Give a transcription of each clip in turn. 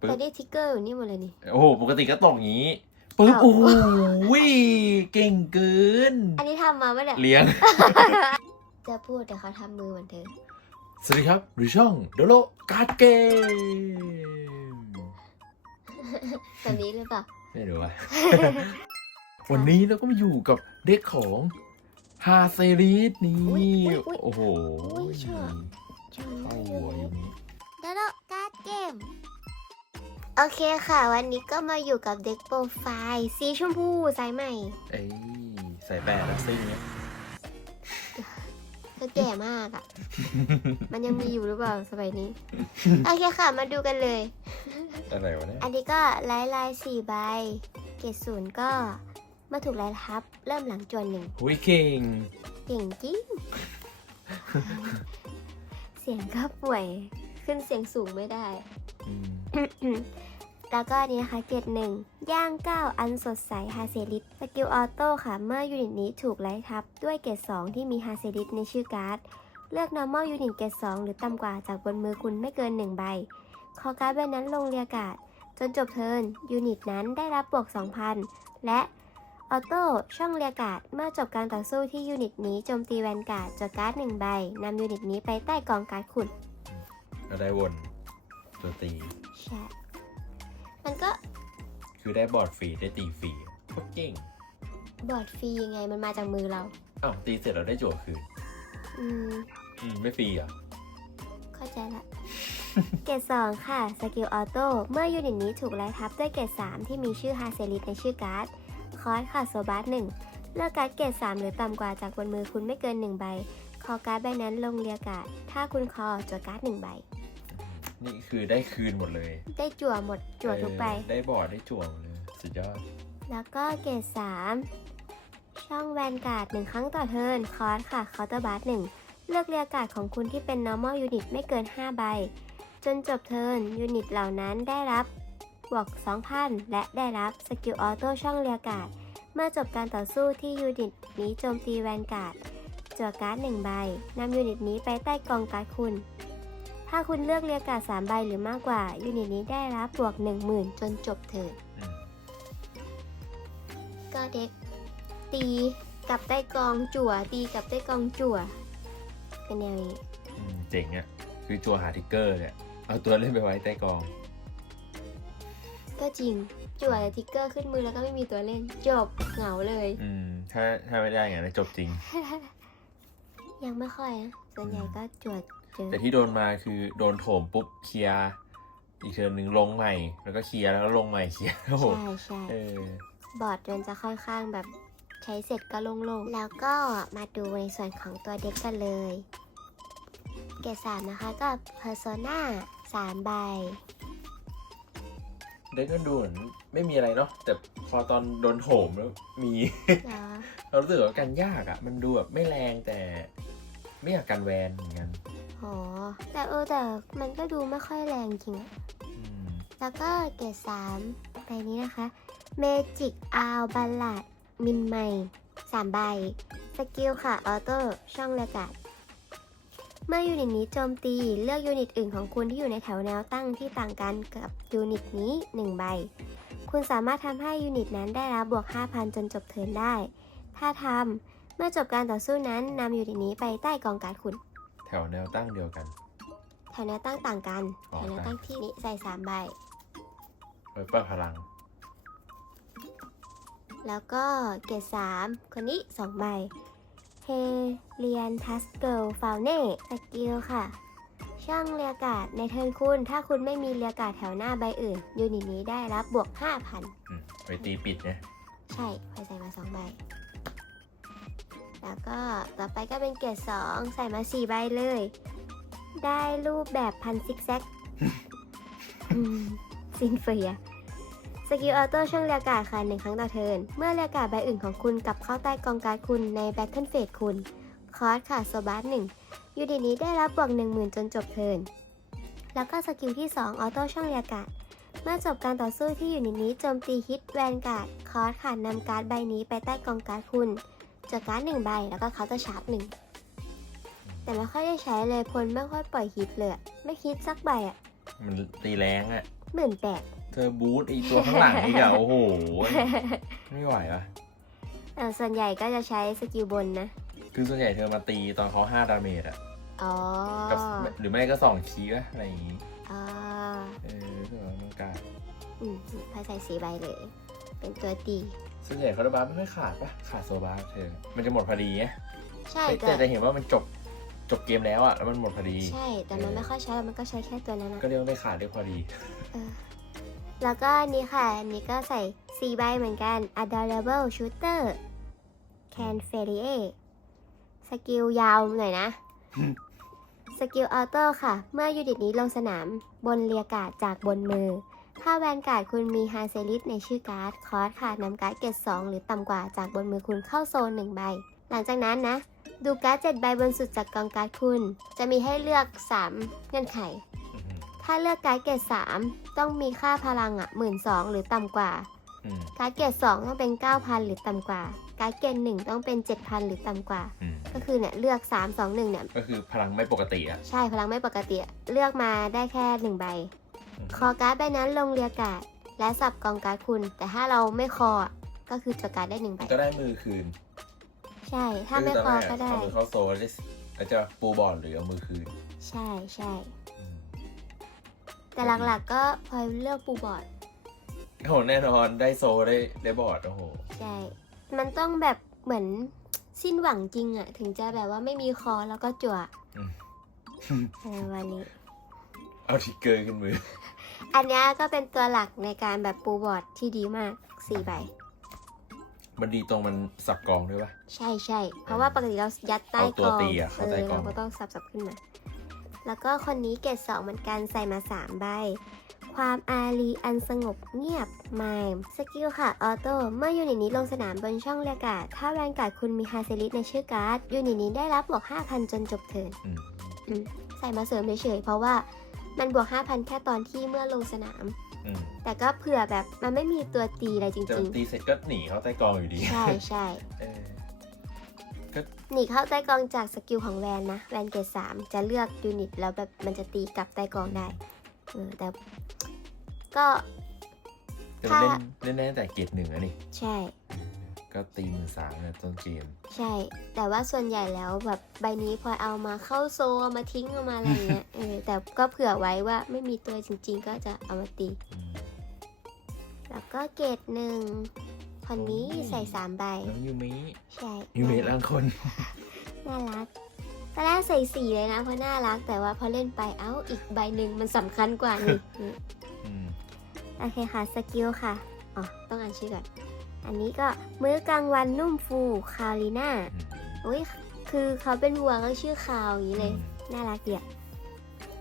ปึ๊บ แต่ได้ทิกเกอร์อยู่นี่หมดเลยนี่ โอ้โหปกติก็ตกอย่างนี้ปึ๊บอ้าว โอ้โหเก่งเกิน อันนี้ทำมาปะเนี่ย เลี้ยง จะพูดแต่เขาทำมือเหมือนเธอ สวัสดีครับหรือช่องโดโลการ์ดเกมแบบนี้หรือเปล่า ไม่รู้ว่า วันนี้เราก็มาอยู่กับเด็กของฮาเซรีสนี่อุ๊ยอุ๊ยอุ๊ยโอ้โหอุ๊ยชั่วชนเข้าอหัวอยู่นี้ดโดการ์ดเกม โอเคค่ะ วันนี้ก็มาอยู่กับเด็กโปรไฟล์สีชมพูสายใหม่เอ้ยใส่แปดแล้วซิ่งเนี่ยเธอแก่มากอะ่ะ มันยังมีอยู่หรือเปล่าสมัยนี้ โอเคค่ะ มาดูกันเลย อะไรวะเนี่ยอันนี้ก็ลายลายสี่ใบ เกรดศูนย์ก็มาถูกลายทับ เริ่มหลังจวนหนึ่งหุยเก่ง เก่งจริง เสียงก็ป่วย ขึ้นเสียงสูงไม่ได้ อืม แล้วก็อันนี้นะคะเกรดหนึ่งย่างก้าวอันสดใสฮาเซลิตสกิลออโต้ค่ะ เมื่อยูนิตนี้ถูกไล่ทับ ด้วยเกรด2ที่มีฮาเซลิตในชื่อการ์ด เลือก normal unit เกรด2หรือต่ำกว่าจากบนมือคุณไม่เกิน 1 ใบคอการ์ดใบนั้นลงเรียกาศ จนจบเทิร์นยูนิตนั้นได้รับบวก 2,000 และออโต้ช่องเรียกาศเมื่อจบการต่อสู้ที่ยูนิตนี้โจมตีแวนการ์ดจดการ์ด1ใบนำยูนิตนี้ไปใต้กองการ์ดคุณก็ได้วนตัวตีใช่ มันก็คือได้บอร์ดฟรีได้ตีฟรีโคตรเก่งบอร์ดฟรียังไงมันมาจากมือเรา อ้าวตีเสร็จเราได้จั่วคืนอืมอืมไม่ฟรีเหรอะเข้าใจละ เกรดสองค่ะ สกิลออโต้ เมื่อยูนิตนี้ถูกไล่ทับด้วยเกรดสามที่มีชื่อฮาเซลิตในชื่อการ์ด คอร์สค่ะโซบัสหนึ่งเลือกการ์ดเกรดสามหรือต่ำกว่าจากบนมือคุณไม่เกินหนึ่งใบ คอการ์ดใบนั้นลงเรียกาศถ้าคุณคอจดการ์ดหนึ่งใบ นี่คือได้คืนหมดเลยได้จั่วหมดจั่วทุกใบเออได้บอร์ดได้จั่วหมดเลยสุดยอด แล้วก็เกรดสามช่องแวนการ์ดหนึ่งครั้งต่อเทิร์นคอร์สค่ะเคาน์เตอร์บัสหนึ่งเลือกเรียกการ์ดของคุณที่เป็น normal unit ไม่เกิน 5 ใบ จนจบเทิร์นยูนิตเหล่านั้นได้รับบวก 2,000 และได้รับสกิลออโต้ช่องเรียกการ์ดเมื่อจบการต่อสู้ที่ยูนิตนี้โจมตีแวนการ์ดจั่วการ์ดหนึ่งใบนำยูนิตนี้ไปใต้กองการ์ดคุณ ถ้าคุณเลือกเรียกการ์ด3ใบหรือมากกว่ายูนิตนี้ได้รับบวก 10,000 จนจบเทิร์นอืมก็เด็ก ตีกับใต้กองจั่ว ตีกับใต้กองจั่ว เป็นแนวนี้ อืมเจ๋งอะคือจั่วหาทิกเกอร์เนี่ย เอาตัวเล่นไปไว้ใต้กอง ก็จริง จั่วแต่ทิกเกอร์ขึ้นมือแล้วก็ไม่มีตัวเล่น จบเหงาเลย อืม ถ้าถ้าไม่ได้ไงนะจบจริง ยังไม่ค่อยนะส่วนใหญ่ก็จั่วเจอ แต่ที่โดนมาคือโดนโถมปุ๊บเคลียร์อีกเทิร์นหนึ่งลงใหม่ แล้วก็เคลียร์แล้วก็ลงใหม่เคลียร์โอ้โหใช่ใช่เออบอร์ดมันจะค่อนข้างแบบใช้เสร็จก็โล่งๆ แล้วก็มาดูในส่วนของตัวเด็กกันเลย เกรดสามนะคะก็ Persona สามใบ เด็กก็ดูเหมือนไม่มีอะไรเนาะแต่พอตอนโดนโถมแล้วมีเหรอ เรารู้สึกว่ากันยากอะ่ะ มันดูแบบไม่แรงแต่ไม่อยากกันแวนเหมือนกัน โหแต่เออแต่มันก็ดูไม่ค่อยแรงจริงอะอืมแล้วก็เกรดสามใบนี้นะคะ Magic Owl Ballad มินใหม่สามใบ สกิลค่ะ ออโต้ ช่องเรียกาศเมื่อยูนิตนี้โจมตี เลือกยูนิตอื่นของคุณที่อยู่ในแถวแนวตั้งที่ต่างกันกับยูนิตนี้ 1 ใบ คุณสามารถทำให้ยูนิตนั้นได้รับบวก 5,000 จนจบเทิร์นได้ ถ้าทำเมื่อจบการต่อสู้นั้นนำยูนิตนี้ไปใต้กองการ์ดคุณ แถวแนวตั้งเดียวกัน แถวแนวตั้งต่างกันอ๋อแถวแนวตั้งที่นี้ใส่สามใบ ไว้เปิดพลัง แล้วก็เกรดสามคนนี้สองใบเฮเลียนทัสเกิลฟาวเน่สกิลค่ะ ช่างเรียกาศในเทิร์นคุณ ถ้าคุณไม่มีเรียกาศแถวหน้าใบอื่น ยูนิตนี้ได้รับบวก 5,000 อืมไว้ตีปิดเนี่ย ใช่พอใส่มาสองใบ แล้วก็ต่อไปก็เป็นเกรดสองใส่มาสี่ใบเลย ได้รูปแบบพันซิกแซกอืมซินเฟียสกิลออโต้ช่องเรียกาศค่ะหนึ่งครั้งต่อเทิร์น เมื่อเรียกาศใบอื่นของคุณกลับเข้าใต้กองการ์ดคุณในแบทเทิลเฟสคุณ คอร์สค่ะโซบัสหนึ่งยูนิตนี้ได้รับบวก10,000จนจบเทิร์น แล้วก็สกิลที่ 2 ออโต้ช่องเรียกาศเมื่อจบการต่อสู้ที่ยูนิตนี้โจมตีฮิตแวนการ์ดคอร์สค่ะนำการ์ดใบนี้ไปใต้กองการ์ดคุณ จดการ์ดหนึ่งใบแล้วก็เคาน์เตอร์ชาร์จหนึ่งแต่ไม่ค่อยได้ใช้เลยพลไม่ค่อยปล่อยฮิตเลยอะไม่ฮิตสักใบอะมันตีแรงอะ่ะหมื่นแปดเธอบูทไอตัวข้างหลังอีกอะโอ้โห ไม่ไหวปะส่วนใหญ่ก็จะใช้สกิลบนนะ คือส่วนใหญ่เธอมาตีตอนเขาห้าดาเมจอะอ๋อกับหรือไม่ก็สองคีย์อะอะไรอย่างงี้อ๋อเออเพื่อต้องการอืมพายใส่สีใบเลย เป็นตัวตี ส่วนใหญ่คาราบาไม่ค่อยขาดปะขาดโซบาเธอมันจะหมดพอดีไงใช่แต่แต่แต่จะเห็นว่ามันจบจบเกมแล้วอะแล้วมันหมดพอดี ใช่ แต่มันไม่ค่อยใช้มันก็ใช้แค่ตัวนั้นนะก็เรียกว่าได้ขาดได้พอดีเออแล้วก็อันนี้ค่ะอันนี้ก็ใส่สีใบเหมือนกัน adorable shooter can f e r r i e สกิลยาวหน่อยนะ สกิลออโต้ค่ะ เมื่อยูนิตนี้ลงสนามบนเรียกาศจากบนมือ ถ้าแวนการ์ดคุณมีฮาเซลิสในชื่อการ์ด คอร์สค่ะนำการ์ดเกรด2หรือต่ำกว่าจากบนมือคุณเข้าโซน 1 ใบ หลังจากนั้นนะ ดูการ์ด7ใบบนสุดจากกองการ์ดคุณ จะมีให้เลือก 3 เงื่อนไขอือหือถ้าเลือกการ์ดเกรด3ต้องมีค่าพลังอะหมื่นสหรือต่ำกว่าอืมการ์ดเกรด2ต้องเป็น 9,000 หรือต่ำกว่า การ์ดเกรด1ต้องเป็น 7,000 หรือต่ำกว่าอืมก็คือเนี่ยเลือก 3 2 1เนี่ย ก็คือพลังไม่ปกติอะใช่พลังไม่ปกติอะเลือกมาได้แค่ 1 ใบอืม คอการ์ดใบนั้นลงเรียกาศและสับกองการ์ดคุณ แต่ถ้าเราไม่คออะก็คือจดการ์ดได้หนึ่งใบก็ได้มือคืนใช่ ถ้าไม่คอก็ได้เอามือเข้าโซนได้แล้วจะปูบอลหรือเอามือคืนใช่ใช่ อืมแต่หลักๆก็พลอยเลือกปูบอร์ดโอ้โหแน่นอนได้โซได้ได้บอร์ดโอ้โห ใช่ มันต้องแบบเหมือนสิ้นหวังจริงอะถึงจะแบบว่าไม่มีคอแล้วก็จั่วอืม อะไรวันนี้ เอาทิกเกอร์ขึ้นมือ อันเนี้ยก็เป็นตัวหลักในการแบบปูบอร์ดที่ดีมากสี่ใบ มันดีตรงมันสับกองด้วยปะใช่ใช่ เพราะว่าปกติเรายัดใต้เอากตัวองตีอะเข้าใต้กองเราก็ต้องสับสับขึ้นมา แล้วก็คนนี้เกรดสองเหมือนกันใส่มาสามใบ ความอารีอันสงบเงียบไมม์สกิลค่ะ ออโต้ เมื่อยูนิตนี้ลงสนามบนช่องเรียกการ์ดถ้าแวนการ์ดคุณมีฮาเซลิสในชื่อการ์ดยูนิตนี้ได้รับบวก5,000 จนจบเทิร์นอืมอืมใส่มาเสริมเฉยๆเพราะว่า มันบวก 5,000 แค่ตอนที่เมื่อลงสนาม อืมแต่ก็เผื่อแบบมันไม่มีตัวตีอะไรจแต่ริมังนตีเสร็จก็หนีเข้าใต้กองอยู่ดีๆ ใช่ใช่เออหนีเข้าใต้กองจากสกิลของแวนนะ แวนเกรดสามจะเลือกยูนิตแล้วแบบมันจะตีกลับใต้กองได้เออแต่ก็ แต่มันเล่นเล่นได้ตั้งแต่เกรดหนึ่งแล้วนี่ ใช่ ก็ตีมือสามเนี่ยต้นเกม ใช่ แต่ว่าส่วนใหญ่แล้วแบบใบนี้พอเอามาเข้าโซเอามาทิ้งเอามาอะไรอย่างเงี้ยเออแต่ก็เผื่อไว้ว่าไม่มีตัวจริง ๆ ก็จะเอามาตีอืมแล้วก็เกรดหนึ่งคนนี้ใส่สามใบ น้องยูมิใช่ยูมิร่างคน น่ารักตอนแรกใส่สี่เลยนะเพราะน่ารัก แต่ว่าพอเล่นไปเอ้าอีกใบหนึ่งมันสำคัญกว่านี่นี่อืมโอเคค่ะ สกิลค่ะ อ๋อ ต้องอ่านชื่อก่อน อันนี้ก็มื้อกลางวันนุ่มฟูคาลิน่าอืมอุ้ยคือเขาเป็นวัวก็ชื่อคาวอย่างนี้เลยอืมน่ารักเดีย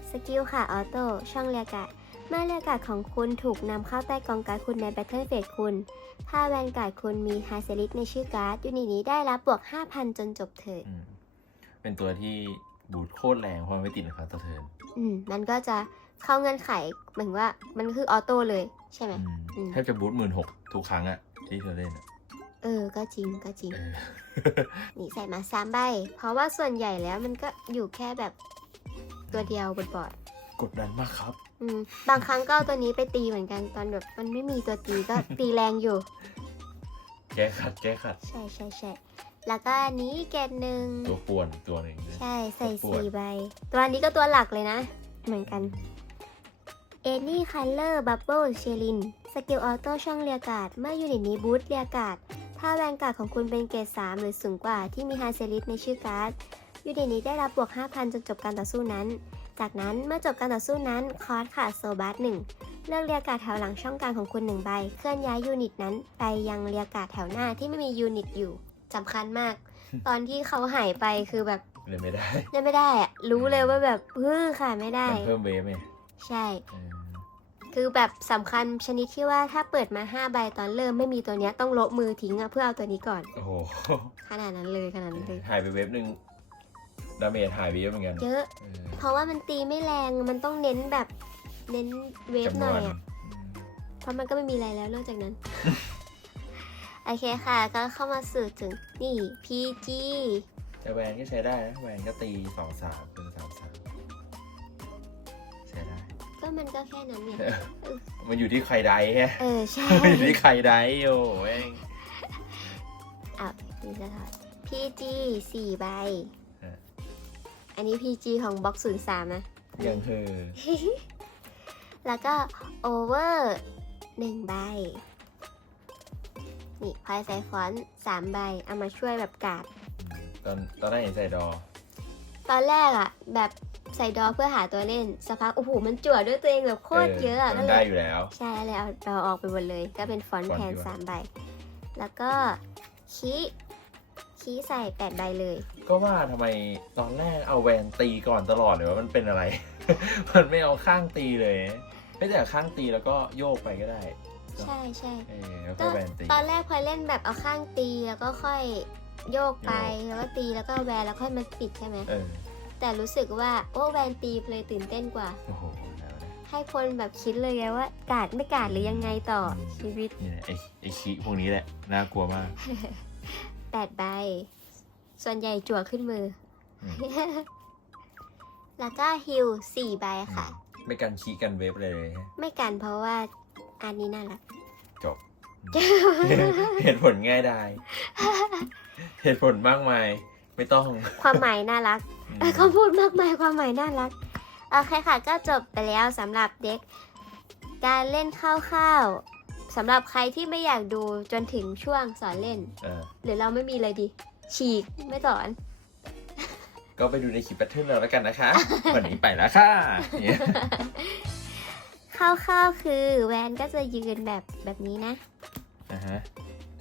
สกิลค่ะ ออโต้ ช่องเรียกการ์ดเมื่อเรียกการ์ดของคุณถูกนำเข้าใต้กองการ์ดคุณในแบทเทิลเฟสคุณ ถ้าแวนการ์ดคุณมีฮาเซลิสในชื่อการ์ดยูนิตนี้ได้รับบวก 5,000 จนจบเทิร์นอืมเป็นตัวที่บูทโคตรแรงเพราะมันไม่ติดนะครับตัวเทิร์นอืม มันก็จะเข้าเงื่อนไขเหมือนว่ามันคือออโต้เลยใช่ไหมอืมอืมแทบจะบูทหมื่นหกทุกครั้งอะ ที่เธอเล่นอะเออ ก็จริงก็จริง เออ นี่ใส่มาสามใบ เพราะว่าส่วนใหญ่แล้วมันก็อยู่แค่แบบตัวเดียวบนบอร์ดกดดันมากครับ อืม บางครั้งก็เอาตัวนี้ไปตีเหมือนกันตอนแบบมันไม่มีตัวตีก็ ตีแรงอยู่ แก้ขัดแก้ขัด ใช่ใช่ใช่แล้วก็อันนี้เกตหนึ่ง ตัวป่วนตัวหนึ่งนะใช่ใส่ตัวปวด สี่ใบ ตัวนี้ก็ตัวหลักเลยนะ เหมือนกันเอนี่คัลเลอร์ บับเบิลเชลินสกิลออโต้ช่องเรียกาศ เมื่อยูนิตนี้บูทเรียกาศ ถ้าแวนการ์ดของคุณเป็นเกรด3 หรือสูงกว่าที่มีฮาเซลิสในชื่อการ์ด ยูนิตนี้ได้รับบวก 5,000 จนจบการต่อสู้นั้น จากนั้นเมื่อจบการต่อสู้นั้น คอร์สขาดโซบัสหนึ่งเลือกเรียกการ์ดแถวหลังช่องกลางของคุณหนึ่งใบ เคลื่อนย้ายยูนิตนั้น ไปยังเรียกการ์ดแถวหน้าที่ไม่มียูนิตอยู่สำคัญมาก ตอนที่เขาหายไปคือแบบเล่นไม่ได้เล่นไม่ได้อะรู้เลยว่าแบบเฮ้อค่ะไม่ได้มันเพิ่มเวฟไหมใช่เออ คือแบบสำคัญชนิดที่ว่าถ้าเปิดมา5ใบตอนเริ่มไม่มีตัวเนี้ยต้องโละมือทิ้งอะเพื่อเอาตัวนี้ก่อน โอ้โหขนาดนั้นเลยขนาดนั้นเลยหายไปเวฟหนึ่งดาเมจหายไปเยอะเหมือนกันเยอะเออเพราะว่ามันตีไม่แรงมันต้องเน้นแบบเน้นเวฟจำหนน่วอนยอะเพราะมันก็ไม่มีอะไรแล้วนอกจากนั้น โอเคค่ะ ก็เข้ามาสู่ถึงนี่ PG แต่แวนก็ใช้ได้นะแวนก็ตีสองสามเป็นสามสามใช้ได้ ก็มันก็แค่นั้นเนี่ย มันอยู่ที่ใครใดฮะเออใช่มันอยู่ที่ใครใดโอ้แม่งอะดีจะถอด PG สี่ใบฮะอันนี้ PG ของบล็อกศูนย์สามนะยังเธอ แล้วก็โอเวอร์หนึ่งใบ นี่พายใส่ฟอนต์สามใบ เอามาช่วยแบบกาดตอนตอนแรกเห็นใส่ดอ ตอนแรกอะแบบ ใส่ดอเพื่อหาตัวเล่นสักพักโอ้โหมันจั่วด้วยตัวเองแบบโคตรเยอะอะมัก็นเลได้ยอยู่แล้ว ใช่เลยเอาเราออกไปหมดเลย ก็เป็นฟอนต์ฟอนต์แทนดีกว่า สามใบ แล้วก็คีคีใส่แปดใบเลย ก็ว่าทำไมตอนแรกเอาแวนตีก่อนตลอดเลยว่ามันเป็นอะไร มันไม่เอาข้างตีเลยไม่แต่ข้างตีแล้วก็โยกไปก็ได้ใช่ใช่ เออแล้วก็ก็แวนตี ตอนแรกพลอยเล่นแบบเอาข้างตีแล้วก็ค่อยโยกไปโยกแล้วก็ตีแล้วก็แวนแล้วค่อยมาปิดใช่ไหม เออ แต่รู้สึกว่าโอ้แวนตีเลยตื่นเต้นกว่า โอ้โหแล้วนะให้คนแบบคิดเลยไงว่ากาดไม่กาดหรือยังไงต่อชีวิตนี่แหละไอ้ไอ้คิพวกนี้แหละ น่ากลัวมาก แปดใบ ส่วนใหญ่จั่วขึ้นมืออืมแล้วก็ฮิลสี่ใบค่ะ ไม่กันคิกันเวฟเลยฮะไม่กันเพราะว่าอันนี้น่ารัก จบ เหตุผลง่ายได้เหตุผลมากมาย ไม่ต้อง ความหมายน่ารัก อืมเอ้ยเขาพูดมากมายความหมายน่ารัก โอเคค่ะก็จบไปแล้วสำหรับเด็ก การเล่นคร่าวๆสำหรับใครที่ไม่อยากดูจนถึงช่วงสอนเล่น เออ หรือเราไม่มีเลยดี ฉีกไม่สอน ก็ไปดูในคลิปแพทเทิร์นเราแล้วกันนะคะ วันนี้ไปแล้วค่ะเนี่ยคร่าวๆคือแวนก็จะยืนแบบแบบนี้นะ นะฮะ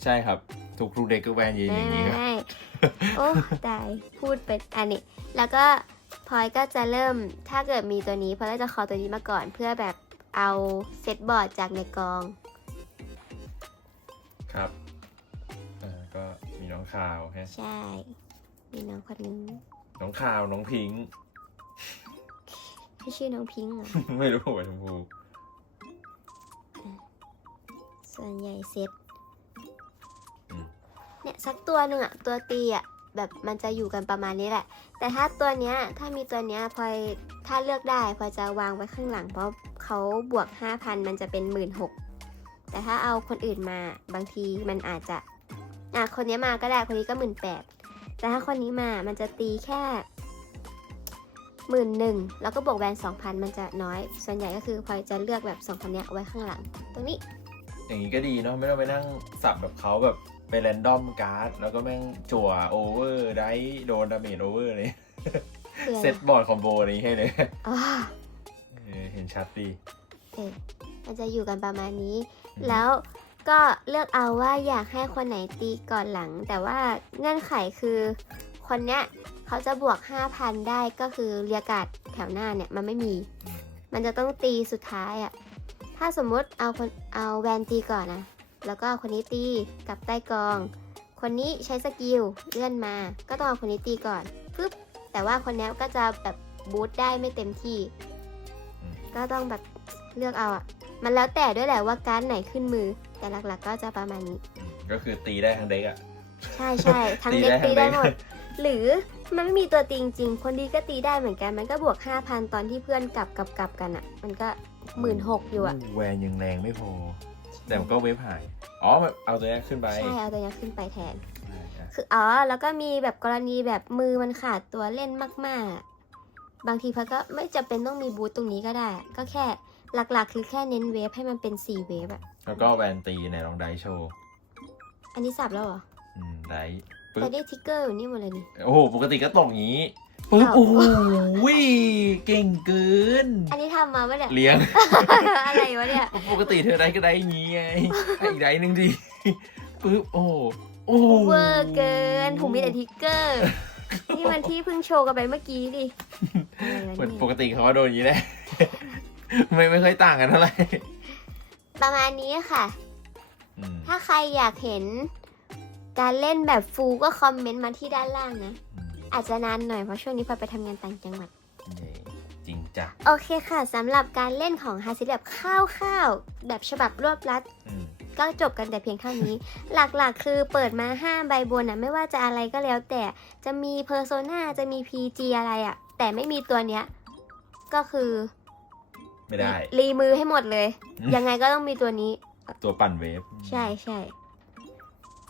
ใช่ครับ ทุกทุกเด็กก็แวนยืนอย่างนี้ครับไม่โอ้ตาย พูดเป็นอันนี้ แล้วก็พลอยก็จะเริ่มถ้าเกิดมีตัวนี้พลอยก็จะขอตัวนี้มาก่อนเพื่อแบบเอาเซตบอร์ดจากในกอง ครับเออก็มีน้องข่าวฮะใช่ มีน้องคนนึง น้องข่าวน้องพิงค์ที่ชื่อน้องพิงค์เหรอ ไม่รู้หัวชมพูส่วนใหญ่เซตอืม เนี่ยสักตัวหนึ่งอะตัวตีอะแบบมันจะอยู่กันประมาณนี้แหละ แต่ถ้าตัวเนี้ยถ้ามีตัวเนี้ยพลอยถ้าเลือกได้พลอยจะวางไว้ข้างหลัง เพราะเขาบวก 5,000 มันจะเป็น 1 6ื่นแต่ถ้าเอาคนอื่นมาบางทีมันอาจจะอะคนนี้มาก็ได้คนนี้ก็ 1 8ื่นแต่ถ้าคนนี้มามันจะตีแค่หมื่นหนึ่งแล้วก็บวกแวน2,000มันจะน้อย ส่วนใหญ่ก็คือพลอยจะเลือกแบบสองคนเนี้ยไว้ข้างหลัง ตรงนี้ อย่างนี้ก็ดีเนาะไม่ต้องไปนั่งสับแบบเขาแบบ ไปแรนดอมการ์ด แล้วก็แม่งจั่วโอเวอร์ได้โดนดาเมจโอเวอร์เลย คืออะไรเซตบอร์ดคอมโบอะไรอย่างนี้ให้เลยอ๋อเออเห็นชัดดี เออมันจะอยู่กันประมาณนี้ อืม แล้วก็เลือกเอาว่าอยากให้คนไหนตีก่อนหลัง แต่ว่าเงื่อนไขคือคนเนี้ยเขาจะบวก 5,000 ได้ก็คือเรียกการ์ดแถวหน้าเนี่ยมันไม่มีอืมมันจะต้องตีสุดท้ายอะ่ะถ้าสมมุติเอาคนเอาแวนตีก่อนนะ แล้วก็เอาคนนี้ตีกลับใต้กอง คนนี้ใช้สกิลเลื่อนมา ก็ต้องเอาคนนี้ตีก่อนปึ๊บแต่ว่าคนนี้ก็จะแบบบูทได้ไม่เต็มที่ ก็ต้องแบบเลือกเอาอะ่ะ มันแล้วแต่ด้วยแหละว่าการ์ดไหนขึ้นมือ แต่หลักๆก็จะประมาณนี้อืมก็คือตีได้ทั้งเด็กอะใช่ใช่ทั้งเด็กตีตีได้ได้ทั้งหมเด็ดกหรือมันไม่มีตัวตีจริงๆคนดีก็ตีได้เหมือนกัน มันก็บวก 5,000 ตอนที่เพื่อนกลับกลับกลับกันอะ่ะ มันก็หมื่นหกอยู่อะ แวนยังแรงไม่พอ แต่มันก็เวฟหาย อ๋อแบบเอาตัวนี้ขึ้นไป ใช่เอาตัวนี้ขึ้นไปแทนอะคืออ๋อ แล้วก็มีแบบกรณีแบบมือมันขาดตัวเล่นมากๆอะบางทีพัดก็ไม่จำเป็นต้องมีบูทตรงนี้ก็ได้ ก็แค่หลักๆ คือแค่เน้นเวฟให้มันเป็น4เวฟอะแล้วก็แวนตีในลองไดโชว์อันนี้สับแล้วเหรอ อืม ไดปึ๊แต่บได้ทิกเกอร์อยู่นี่หมดเลยนี่ โอ้โห ปกติก็ตกอย่างนี้ ปึ๊บอ้าวโอ้โหเก่งเกิน อันนี้ทำมาปะเนี่ย เลี้ยง อะไรวะเนี่ย ปกติเธอได้ก็ได้อย่างนี้ไงให้อีกได้หนึ่งดีปึ๊บโอ้โหโอ้โหเวอร์เกิน ผมมีแต่ทิกเกอร์ นี่มันที่เพิ่งโชว์กันไปเมื่อกี้ดิอะไรวะเหมือนเนี่ยปกติเขาก็โดนอย่างนี้แหละไม่ไม่ค่อยต่างกันเท่าไหร่ ประมาณนี้ค่ะอืมถ้าใครอยากเห็นการเล่นแบบฟูลก็คอมเมนต์มาที่ด้านล่างนะ อืมอาจจะนานหน่อยเพราะช่วงนี้พลอยไปทำงานต่างจังหวัดเย่จริงจ้ะโอเคค่ะสำหรับการเล่นของฮาซิแบบคร่าวๆแบบฉบับรวบรัด อืม ก็จบกันแต่เพียงเท่านี้ หลักๆ คือเปิดมา 5 ใบบนนะไม่ว่าจะอะไรก็แล้วแต่จะมีเพอร์โซนาจะมี PG อะไรอะแต่ไม่มีตัวเนี้ย ก็คือไม่ได้ รีมือให้หมดเลย อืม ยังไงก็ต้องมีตัวนี้ ตัวปั่นเวฟใช่ใช่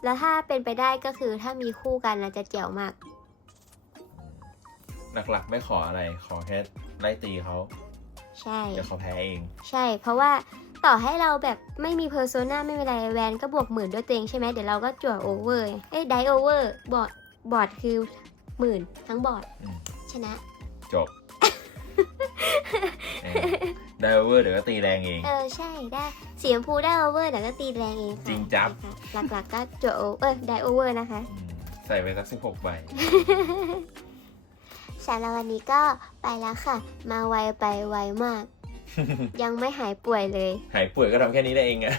แล้วถ้าเป็นไปได้ก็คือถ้ามีคู่กันนะจะเจ๋วมาก หลักๆ ไม่ขออะไร ขอแค่ไล่ตีเขาใช่ เดี๋ยวเขาแพ้เอง ใช่ เพราะว่าต่อให้เราแบบไม่มีเพอร์โซนาไม่เป็นไรแวนก็บวกหมื่นด้วยตัวเองใช่ไหมเดี๋ยวเราก็จั่วโอเวอร์ เอ้ยไดโอเวอร์บอร์ดบอร์ดคือหมื่นทั้งบอร์ดอืม ชนะ จบเออได้โอเวอร์เดี๋ยวก็ตีแรงเอง เออใช่ได้สีชมพูได้โอเวอร์แต่ก็ตีแรงเองค่ะจริงจับ ใช่ค่ะหลักๆก็จั่วโอเออไดโอเวอร์นะคะ อืมใส่ไปสักสิบหกใบ สำหรับวันนี้ก็ไปแล้วค่ะ มาไวไปไวมาก ยังไม่หายป่วยเลย หายป่วยก็ทำแค่นี้ได้เองอะ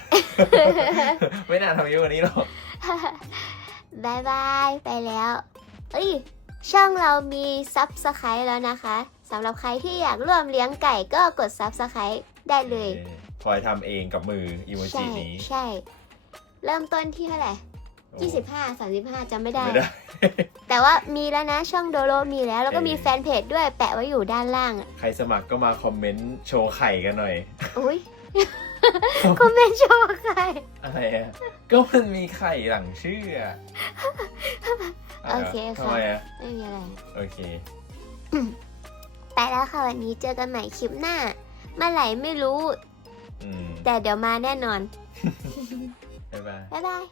ไม่น่าทำเยอะกว่านี้หรอก บายบายไปแล้ว เอ้ย ช่องเรามีซับสไครต์แล้วนะคะสำหรับใครที่อยากร่วมเลี้ยงไก่ก็กดซับสไครต์ได้เลย พลอยทำเองกับมืออีโมใช่จินี้ ใช่ เริ่มต้นที่เท่าไหร่ โอ้25 35จำไม่ได้ ไม่ได้ แต่ว่ามีแล้วนะช่องโดโลมีแล้ว แล้วก็เออมีแฟนเพจด้วยแปะไว้อยู่ด้านล่างอะใครสมัครก็มาคอมเมนต์โชว์ไข่กันหน่อย อุ้ยคอมเมนต์โชว์ใคร อะไรอะก็มันมีไข่หลังชื่ออะโอเคค่ะ ทำไมอะไม่มีอะไร โอเค ไปแล้วค่ะวันนี้เจอกันใหม่คลิปหน้าเมื่อไหร่ไม่รู้ อืมแต่เดี๋ยวมาแน่นอน บ๊ายบาย บ๊ายบาย